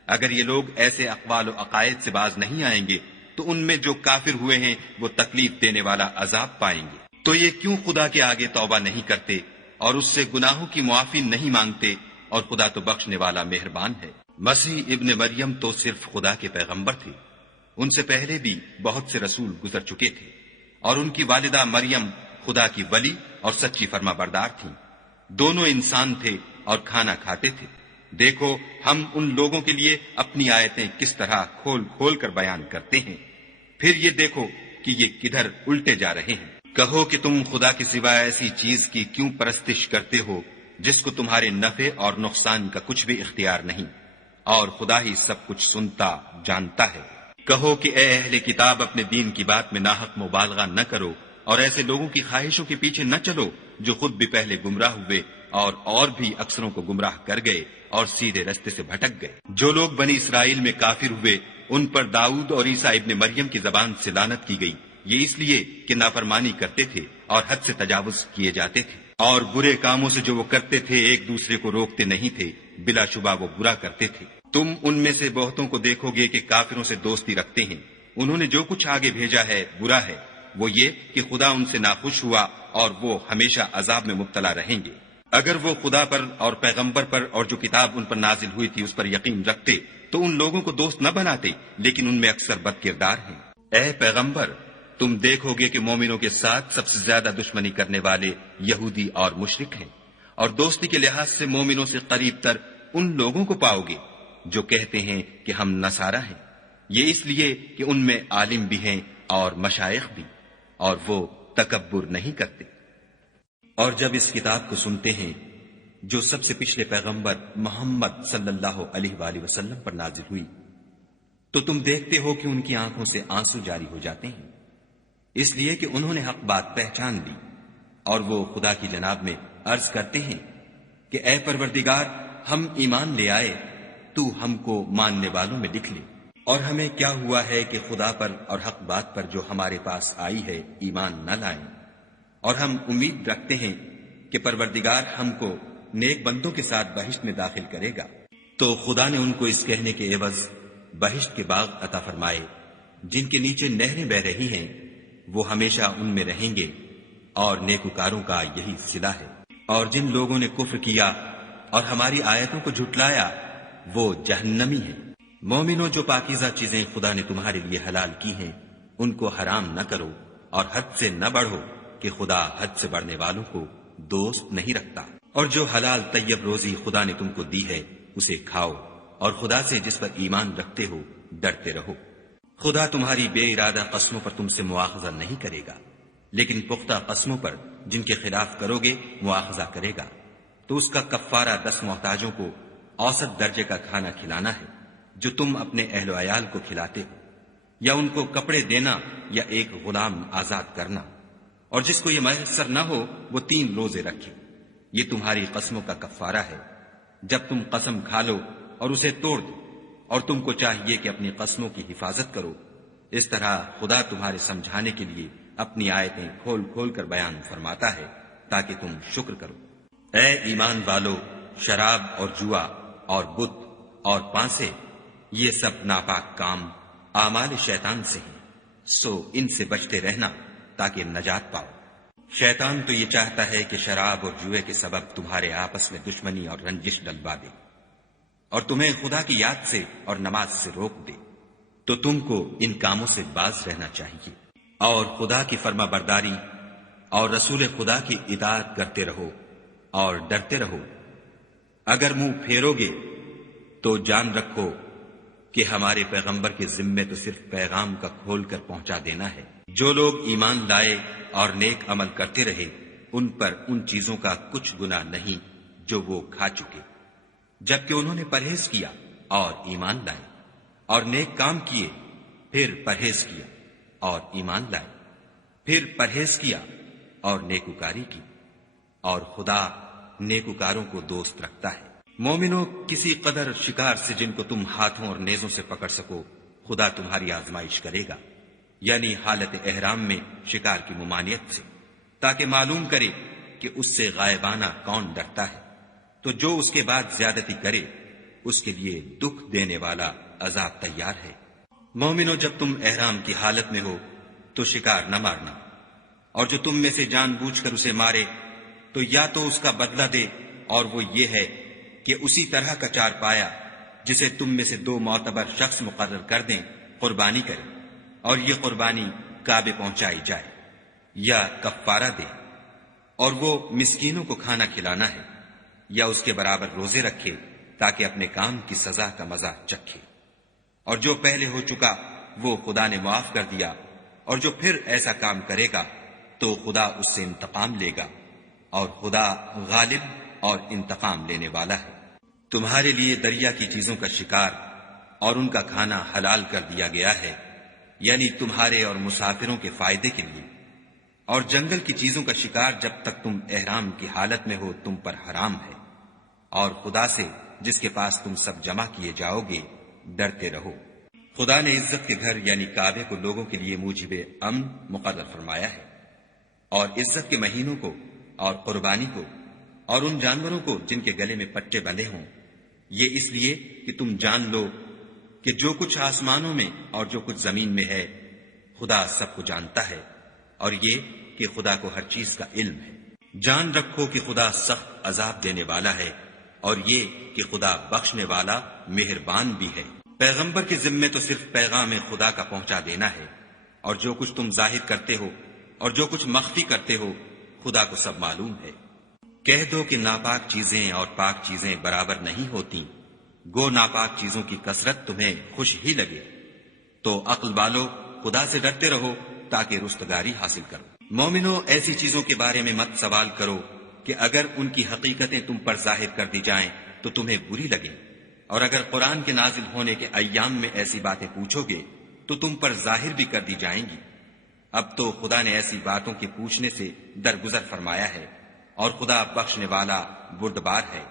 اگر یہ لوگ ایسے اقوال و عقائد سے باز نہیں آئیں گے تو ان میں جو کافر ہوئے ہیں وہ تکلیف دینے والا عذاب پائیں گے۔ تو یہ کیوں خدا کے آگے توبہ نہیں کرتے اور اس سے گناہوں کی معافی نہیں مانگتے، اور خدا تو بخشنے والا مہربان ہے۔ مسیح ابن مریم تو صرف خدا کے پیغمبر تھے، ان سے پہلے بھی بہت سے رسول گزر چکے تھے، اور ان کی والدہ مریم خدا کی ولی اور سچی فرما بردار تھیں۔ دونوں انسان تھے اور کھانا کھاتے تھے۔ دیکھو ہم ان لوگوں کے لیے اپنی آیتیں کس طرح کھول کھول کر بیان کرتے ہیں، پھر یہ دیکھو کہ یہ کدھر الٹے جا رہے ہیں۔ کہو کہ تم خدا کے سوا ایسی چیز کی کیوں پرستش کرتے ہو جس کو تمہارے نفع اور نقصان کا کچھ بھی اختیار نہیں، اور خدا ہی سب کچھ سنتا جانتا ہے۔ کہو کہ اے اہل کتاب، اپنے دین کی بات میں ناحق مبالغہ نہ کرو، اور ایسے لوگوں کی خواہشوں کے پیچھے نہ چلو جو خود بھی پہلے گمراہ ہوئے اور بھی اکثروں کو گمراہ کر گئے اور سیدھے رستے سے بھٹک گئے۔ جو لوگ بنی اسرائیل میں کافر ہوئے ان پر داؤد اور عیسیٰ ابن مریم کی زبان سے لعنت کی گئی، یہ اس لیے کہ نافرمانی کرتے تھے اور حد سے تجاوز کیے جاتے تھے، اور برے کاموں سے جو وہ کرتے تھے ایک دوسرے کو روکتے نہیں تھے، بلا شبہ وہ برا کرتے تھے۔ تم ان میں سے بہتوں کو دیکھو گے کہ کافروں سے دوستی رکھتے ہیں، انہوں نے جو کچھ آگے بھیجا ہے برا ہے، وہ یہ کہ خدا ان سے ناخوش ہوا اور وہ ہمیشہ عذاب میں مبتلا رہیں گے۔ اگر وہ خدا پر اور پیغمبر پر اور جو کتاب ان پر نازل ہوئی تھی اس پر یقین رکھتے تو ان لوگوں کو دوست نہ بناتے، لیکن ان میں اکثر بد کردار ہیں۔ اے پیغمبر، تم دیکھو گے کہ مومنوں کے ساتھ سب سے زیادہ دشمنی کرنے والے یہودی اور مشرک ہیں، اور دوستی کے لحاظ سے مومنوں سے قریب تر ان لوگوں کو پاؤ گے جو کہتے ہیں کہ ہم نصارہ ہیں، یہ اس لیے کہ ان میں عالم بھی ہیں اور مشائخ بھی، اور وہ تکبر نہیں کرتے۔ اور جب اس کتاب کو سنتے ہیں جو سب سے پچھلے پیغمبر محمد صلی اللہ علیہ وآلہ وسلم پر نازل ہوئی، تو تم دیکھتے ہو کہ ان کی آنکھوں سے آنسو جاری ہو جاتے ہیں، اس لیے کہ انہوں نے حق بات پہچان لی، اور وہ خدا کی جناب میں عرض کرتے ہیں کہ اے پروردگار، ہم ایمان لے آئے، تو ہم کو ماننے والوں میں لکھ لے۔ اور ہمیں کیا ہوا ہے کہ خدا پر اور حق بات پر جو ہمارے پاس آئی ہے ایمان نہ لائیں، اور ہم امید رکھتے ہیں کہ پروردگار ہم کو نیک بندوں کے ساتھ بہشت میں داخل کرے گا۔ تو خدا نے ان کو اس کہنے کے عوض بہشت کے باغ عطا فرمائے جن کے نیچے نہریں بہ رہی ہیں، وہ ہمیشہ ان میں رہیں گے، اور نیکوکاروں کا یہی صلہ ہے۔ اور جن لوگوں نے کفر کیا اور ہماری آیتوں کو جھٹلایا وہ جہنمی ہیں۔ مومنوں، جو پاکیزہ چیزیں خدا نے تمہارے لیے حلال کی ہیں ان کو حرام نہ کرو، اور حد سے نہ بڑھو کہ خدا حد سے بڑھنے والوں کو دوست نہیں رکھتا۔ اور جو حلال طیب روزی خدا نے تم کو دی ہے اسے کھاؤ، اور خدا سے جس پر ایمان رکھتے ہو ڈرتے رہو۔ خدا تمہاری بے ارادہ قسموں پر تم سے مواخذہ نہیں کرے گا، لیکن پختہ قسموں پر جن کے خلاف کرو گے مواخذہ کرے گا، تو اس کا کفارہ 10 محتاجوں کو اوسط درجے کا کھانا کھلانا ہے جو تم اپنے اہل و عیال کو کھلاتے ہو، یا ان کو کپڑے دینا یا ایک غلام آزاد کرنا، اور جس کو یہ میسر نہ ہو وہ 3 روزے رکھے۔ یہ تمہاری قسموں کا کفارہ ہے جب تم قسم کھا لو اور اسے توڑ دو، اور تم کو چاہیے کہ اپنی قسموں کی حفاظت کرو۔ اس طرح خدا تمہارے سمجھانے کے لیے اپنی آیتیں کھول کھول کر بیان فرماتا ہے تاکہ تم شکر کرو۔ اے ایمان والو، شراب اور جوا اور بت اور پانسے، یہ سب ناپاک کام اعمال شیطان سے ہیں، سو ان سے بچتے رہنا تاکہ نجات پاؤ۔ شیطان تو یہ چاہتا ہے کہ شراب اور جوئے کے سبب تمہارے آپس میں دشمنی اور رنجش ڈلوا دے، اور تمہیں خدا کی یاد سے اور نماز سے روک دے، تو تم کو ان کاموں سے باز رہنا چاہیے، اور خدا کی فرما برداری اور رسول خدا کی اطاعت کرتے رہو اور ڈرتے رہو۔ اگر منہ پھیرو گے تو جان رکھو کہ ہمارے پیغمبر کے ذمے تو صرف پیغام کا کھول کر پہنچا دینا ہے۔ جو لوگ ایمان لائے اور نیک عمل کرتے رہے ان پر ان چیزوں کا کچھ گناہ نہیں جو وہ کھا چکے، جبکہ انہوں نے پرہیز کیا اور ایمان لائے، اور نیک کام کیے، پھر پرہیز کیا اور ایمان لائے، پھر پرہیز کیا اور نیکوکاری کی، اور خدا نیکوکاروں کو دوست رکھتا ہے۔ مومنوں، کسی قدر شکار سے جن کو تم ہاتھوں اور نیزوں سے پکڑ سکو خدا تمہاری آزمائش کرے گا، یعنی حالت احرام میں شکار کی ممانعت سے، تاکہ معلوم کرے کہ اس سے غائبانہ کون ڈرتا ہے، تو جو اس کے بعد زیادتی کرے اس کے لیے دکھ دینے والا عذاب تیار ہے۔ مومنوں، جب تم احرام کی حالت میں ہو تو شکار نہ مارنا، اور جو تم میں سے جان بوجھ کر اسے مارے تو یا تو اس کا بدلہ دے، اور وہ یہ ہے کہ اسی طرح کا چار پایا جسے تم میں سے 2 معتبر شخص مقرر کر دیں قربانی کرے، اور یہ قربانی کعبے پہنچائی جائے، یا کفارہ دے، اور وہ مسکینوں کو کھانا کھلانا ہے، یا اس کے برابر روزے رکھے تاکہ اپنے کام کی سزا کا مزہ چکھے۔ اور جو پہلے ہو چکا وہ خدا نے معاف کر دیا، اور جو پھر ایسا کام کرے گا تو خدا اس سے انتقام لے گا، اور خدا غالب اور انتقام لینے والا ہے۔ تمہارے لیے دریا کی چیزوں کا شکار اور ان کا کھانا حلال کر دیا گیا ہے، یعنی تمہارے اور مسافروں کے فائدے کے لیے، اور جنگل کی چیزوں کا شکار جب تک تم احرام کی حالت میں ہو تم پر حرام ہے، اور خدا سے جس کے پاس تم سب جمع کیے جاؤ گے ڈرتے رہو۔ خدا نے عزت کے گھر یعنی کعبے کو لوگوں کے لیے موجب امن مقرر فرمایا ہے، اور عزت کے مہینوں کو اور قربانی کو اور ان جانوروں کو جن کے گلے میں پٹے بندھے ہوں، یہ اس لیے کہ تم جان لو کہ جو کچھ آسمانوں میں اور جو کچھ زمین میں ہے خدا سب کو جانتا ہے، اور یہ کہ خدا کو ہر چیز کا علم ہے۔ جان رکھو کہ خدا سخت عذاب دینے والا ہے، اور یہ کہ خدا بخشنے والا مہربان بھی ہے۔ پیغمبر کے ذمے تو صرف پیغام خدا کا پہنچا دینا ہے، اور جو کچھ تم ظاہر کرتے ہو اور جو کچھ مخفی کرتے ہو خدا کو سب معلوم ہے۔ کہہ دو کہ ناپاک چیزیں اور پاک چیزیں برابر نہیں ہوتی، گو ناپاک چیزوں کی کثرت تمہیں خوش ہی لگے، تو عقل والو خدا سے ڈرتے رہو تاکہ رستگاری حاصل کرو۔ مومنو، ایسی چیزوں کے بارے میں مت سوال کرو کہ اگر ان کی حقیقتیں تم پر ظاہر کر دی جائیں تو تمہیں بری لگیں، اور اگر قرآن کے نازل ہونے کے ایام میں ایسی باتیں پوچھو گے تو تم پر ظاہر بھی کر دی جائیں گی۔ اب تو خدا نے ایسی باتوں کے پوچھنے سے درگزر فرمایا ہے، اور خدا بخشنے والا بردبار ہے۔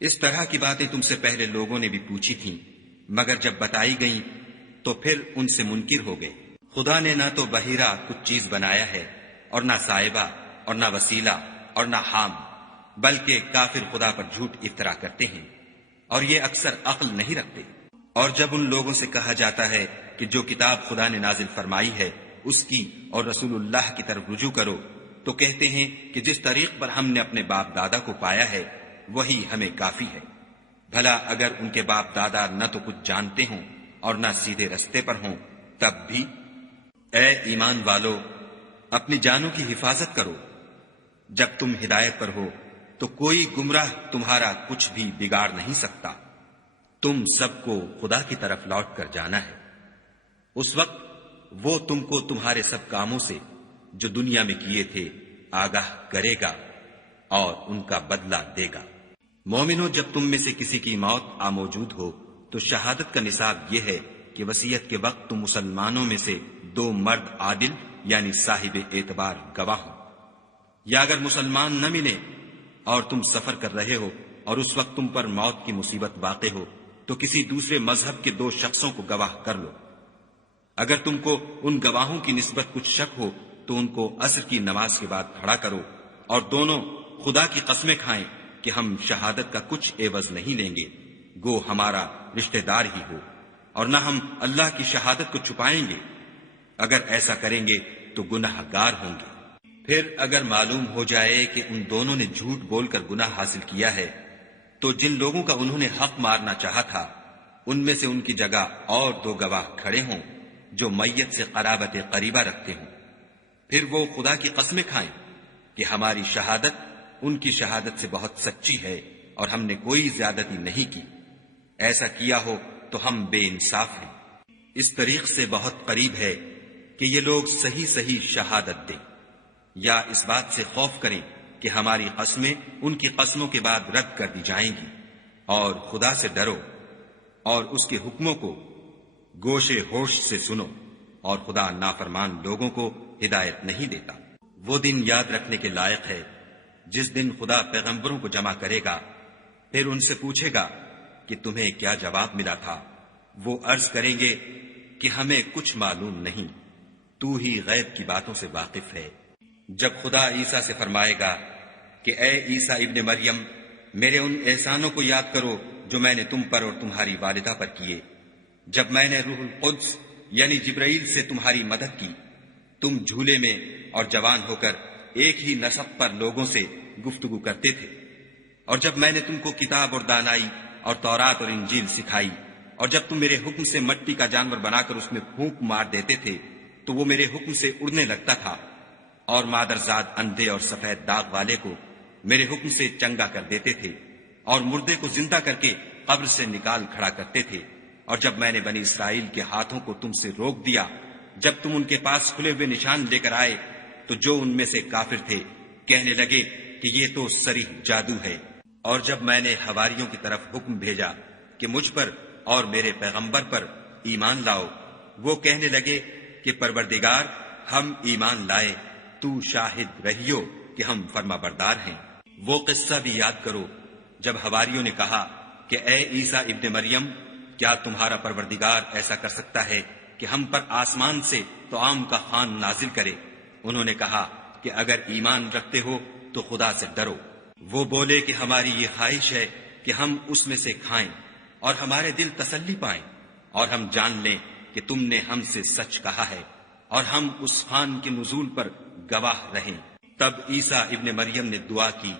اس طرح کی باتیں تم سے پہلے لوگوں نے بھی پوچھی تھیں، مگر جب بتائی گئیں تو پھر ان سے منکر ہو گئے۔ خدا نے نہ تو بحیرہ کچھ چیز بنایا ہے، اور نہ صاحبہ، اور نہ وسیلہ، اور نہ حام، بلکہ کافر خدا پر جھوٹ افطرا کرتے ہیں، اور یہ اکثر عقل نہیں رکھتے۔ اور جب ان لوگوں سے کہا جاتا ہے کہ جو کتاب خدا نے نازل فرمائی ہے اس کی اور رسول اللہ کی طرف رجوع کرو، تو کہتے ہیں کہ جس طریق پر ہم نے اپنے باپ دادا کو پایا ہے وہی ہمیں کافی ہے۔ بھلا اگر ان کے باپ دادا نہ تو کچھ جانتے ہوں اور نہ سیدھے رستے پر ہوں تب بھی؟ اے ایمان والو، اپنی جانوں کی حفاظت کرو۔ جب تم ہدایت پر ہو تو کوئی گمراہ تمہارا کچھ بھی بگاڑ نہیں سکتا۔ تم سب کو خدا کی طرف لوٹ کر جانا ہے، اس وقت وہ تم کو تمہارے سب کاموں سے جو دنیا میں کیے تھے آگاہ کرے گا اور ان کا بدلہ دے گا۔ مومنو، جب تم میں سے کسی کی موت آ موجود ہو تو شہادت کا نصاب یہ ہے کہ وصیت کے وقت تم مسلمانوں میں سے 2 مرد عادل یعنی صاحب اعتبار گواہ ہوں، یا اگر مسلمان نہ ملے اور تم سفر کر رہے ہو اور اس وقت تم پر موت کی مصیبت واقع ہو تو کسی دوسرے مذہب کے 2 شخصوں کو گواہ کر لو۔ اگر تم کو ان گواہوں کی نسبت کچھ شک ہو تو ان کو عصر کی نماز کے بعد کھڑا کرو، اور دونوں خدا کی قسمیں کھائیں کہ ہم شہادت کا کچھ عوض نہیں لیں گے، گو ہمارا رشتہ دار ہی ہو، اور نہ ہم اللہ کی شہادت کو چھپائیں گے۔ اگر ایسا کریں گے تو گناہ گار ہوں گے۔ پھر اگر معلوم ہو جائے کہ ان دونوں نے جھوٹ بول کر گناہ حاصل کیا ہے تو جن لوگوں کا انہوں نے حق مارنا چاہا تھا ان میں سے ان کی جگہ اور 2 گواہ کھڑے ہوں جو میت سے قرابت قریبہ رکھتے ہوں، پھر وہ خدا کی قسمیں کھائیں کہ ہماری شہادت ان کی شہادت سے بہت سچی ہے اور ہم نے کوئی زیادتی نہیں کی، ایسا کیا ہو تو ہم بے انصاف ہیں۔ اس طریق سے بہت قریب ہے کہ یہ لوگ صحیح صحیح شہادت دیں، یا اس بات سے خوف کریں کہ ہماری قسمیں ان کی قسموں کے بعد رد کر دی جائیں گی، اور خدا سے ڈرو اور اس کے حکموں کو گوشے ہوش سے سنو، اور خدا نافرمان لوگوں کو ہدایت نہیں دیتا۔ وہ دن یاد رکھنے کے لائق ہے جس دن خدا پیغمبروں کو جمع کرے گا، پھر ان سے پوچھے گا کہ تمہیں کیا جواب ملا تھا۔ وہ عرض کریں گے کہ ہمیں کچھ معلوم نہیں، تو ہی غیب کی باتوں سے واقف ہے۔ جب خدا عیسیٰ سے فرمائے گا کہ اے عیسیٰ ابن مریم، میرے ان احسانوں کو یاد کرو جو میں نے تم پر اور تمہاری والدہ پر کیے، جب میں نے روح القدس یعنی جبرائیل سے تمہاری مدد کی، تم جھولے میں اور جوان ہو کر ایک ہی نسق پر لوگوں سے گفتگو کرتے تھے، اور جب میں نے تم کو کتاب اور دانائی اور تورات اور انجیل سکھائی، اور جب تم میرے حکم سے مٹی کا جانور بنا کر اس میں پھونک مار دیتے تھے تو وہ میرے حکم سے اڑنے لگتا تھا، اور مادرزاد اندھے اور سفید داغ والے کو میرے حکم سے چنگا کر دیتے تھے، اور مردے کو زندہ کر کے قبر سے نکال کھڑا کرتے تھے، اور جب میں نے بنی اسرائیل کے ہاتھوں کو تم سے روک دیا جب تم ان کے پاس کھلے ہوئے نشان لے کر آئے، تو جو ان میں سے کافر تھے کہنے لگے کہ یہ تو صریح جادو ہے، اور جب میں نے حواریوں کی طرف حکم بھیجا کہ مجھ پر اور میرے پیغمبر پر ایمان لاؤ، وہ کہنے لگے کہ پروردگار ہم ایمان لائے، تو شاہد رہیو کہ ہم فرما بردار ہیں۔ وہ قصہ بھی یاد کرو جب حواریوں نے کہا کہ اے عیسیٰ ابن مریم، کیا تمہارا پروردگار ایسا کر سکتا ہے کہ ہم پر آسمان سے طعام کا خوان نازل کرے؟ انہوں نے کہا کہ اگر ایمان رکھتے ہو تو خدا سے ڈرو۔ وہ بولے کہ ہماری یہ خواہش ہے کہ ہم اس میں سے کھائیں اور ہمارے دل تسلی پائیں، اور ہم جان لیں کہ تم نے ہم سے سچ کہا ہے، اور ہم اس خوان کے نزول پر گواہ رہیں۔ تب عیسیٰ ابن مریم نے دعا کی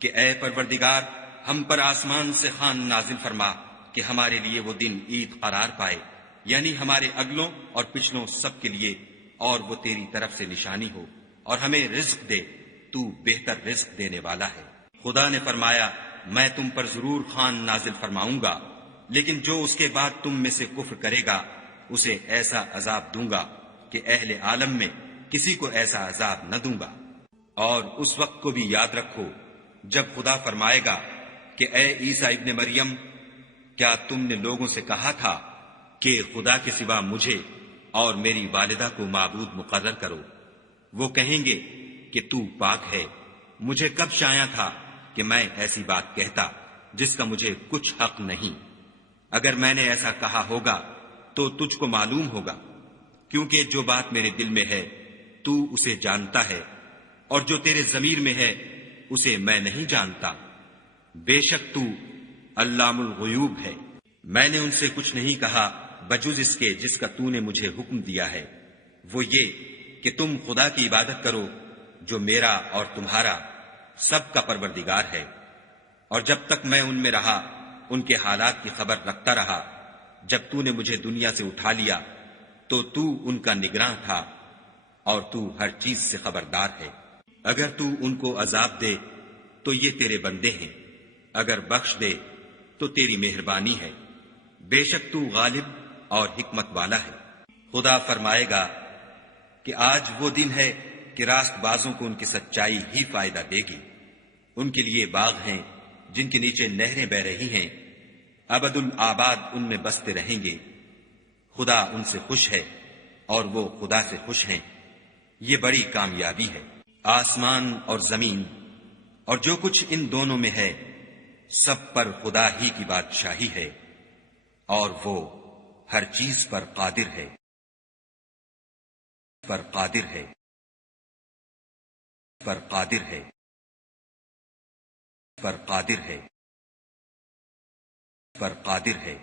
کہ اے پروردگار، ہم پر آسمان سے خوان نازل فرما کہ ہمارے لیے وہ دن عید قرار پائے، یعنی ہمارے اگلوں اور پچھلوں سب کے لیے، اور وہ تیری طرف سے نشانی ہو، اور ہمیں رزق دے، تو بہتر رزق دینے والا ہے۔ خدا نے فرمایا میں تم پر ضرور خوان نازل فرماؤں گا، لیکن جو اس کے بعد تم میں سے کفر کرے گا اسے ایسا عذاب دوں گا کہ اہل عالم میں کسی کو ایسا عذاب نہ دوں گا۔ اور اس وقت کو بھی یاد رکھو جب خدا فرمائے گا کہ اے عیسیٰ ابن مریم، کیا تم نے لوگوں سے کہا تھا کہ خدا کے سوا مجھے اور میری والدہ کو معبود مقرر کرو؟ وہ کہیں گے کہ تو پاک ہے، مجھے کب شایع تھا کہ میں ایسی بات کہتا جس کا مجھے کچھ حق نہیں۔ اگر میں نے ایسا کہا ہوگا تو تجھ کو معلوم ہوگا، کیونکہ جو بات میرے دل میں ہے تو اسے جانتا ہے، اور جو تیرے ضمیر میں ہے اسے میں نہیں جانتا۔ بے شک تو علام الغیوب ہے۔ میں نے ان سے کچھ نہیں کہا بجز اس کے جس کا تو نے مجھے حکم دیا ہے، وہ یہ کہ تم خدا کی عبادت کرو جو میرا اور تمہارا سب کا پروردگار ہے۔ اور جب تک میں ان میں رہا ان کے حالات کی خبر رکھتا رہا، جب تو نے مجھے دنیا سے اٹھا لیا تو تو ان کا نگراں تھا، اور تو ہر چیز سے خبردار ہے۔ اگر تو ان کو عذاب دے تو یہ تیرے بندے ہیں، اگر بخش دے تو تیری مہربانی ہے، بے شک تو غالب اور حکمت والا ہے۔ خدا فرمائے گا کہ آج وہ دن ہے کہ راست بازوں کو ان کی سچائی ہی فائدہ دے گی۔ ان کے لیے باغ ہیں جن کے نیچے نہریں بہ رہی ہیں، ابد الآباد ان میں بستے رہیں گے۔ خدا ان سے خوش ہے اور وہ خدا سے خوش ہیں، یہ بڑی کامیابی ہے۔ آسمان اور زمین اور جو کچھ ان دونوں میں ہے سب پر خدا ہی کی بادشاہی ہے، اور وہ ہر چیز پر قادر ہے، پر قادر ہے، پر قادر ہے، پر قادر ہے، پر قادر ہے۔